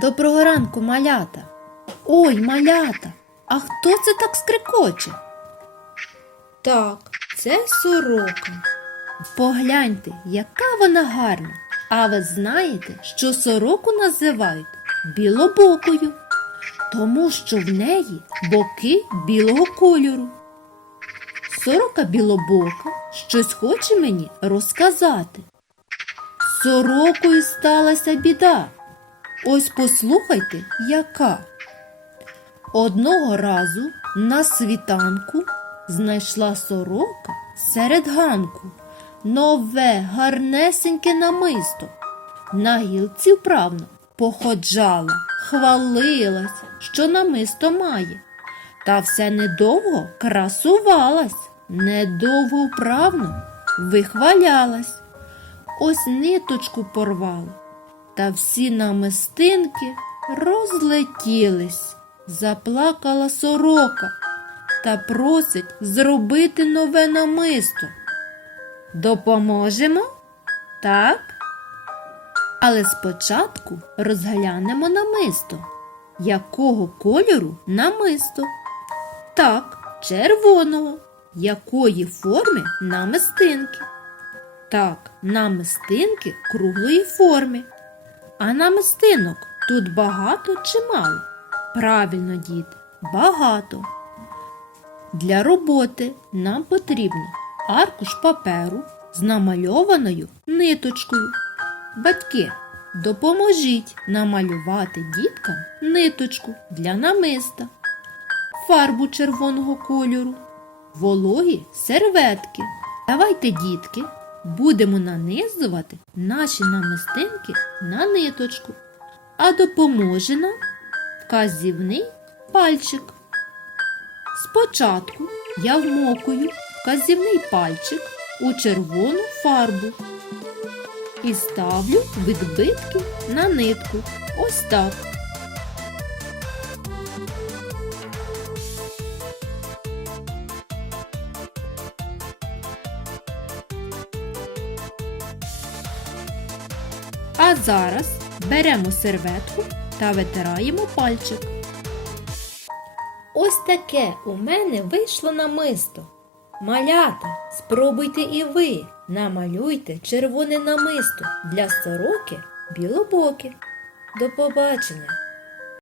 Доброго ранку, малята. Ой, малята, а хто це так скрикоче? Так, це сорока. Погляньте, яка вона гарна. А ви знаєте, що сороку називають білобокою, тому що в неї боки білого кольору. Сорока білобока щось хоче мені розказати. Сорокою сталася біда. Ось послухайте, яка. Одного разу на світанку знайшла сорока серед ганку нове гарнесеньке намисто. На гілці вправно походжала, хвалилась, що намисто має. Та все недовго красувалась, недовго вправно вихвалялась. Ось ниточку порвала, та всі намистинки розлетілись. Заплакала сорока та просить зробити нове намисто. Допоможемо? Так? Але спочатку розглянемо намисто. Якого кольору намисто? Так, червоного. Якої форми намистинки? Так, намистинки круглої форми. А намистинок тут багато чи мало? Правильно, діти, багато. Для роботи нам потрібно аркуш паперу з намальованою ниточкою. Батьки, допоможіть намалювати діткам ниточку для намиста, фарбу червоного кольору, вологі серветки. Давайте, дітки, будемо нанизувати наші намистинки на ниточку, а допоможе нам вказівний пальчик. Спочатку я вмокую вказівний пальчик у червону фарбу і ставлю відбитки на нитку. Ось так. А зараз беремо серветку та витираємо пальчик. Ось таке у мене вийшло намисто. Малята, спробуйте і ви намалюйте червоне намисто для сороки білобоке. До побачення!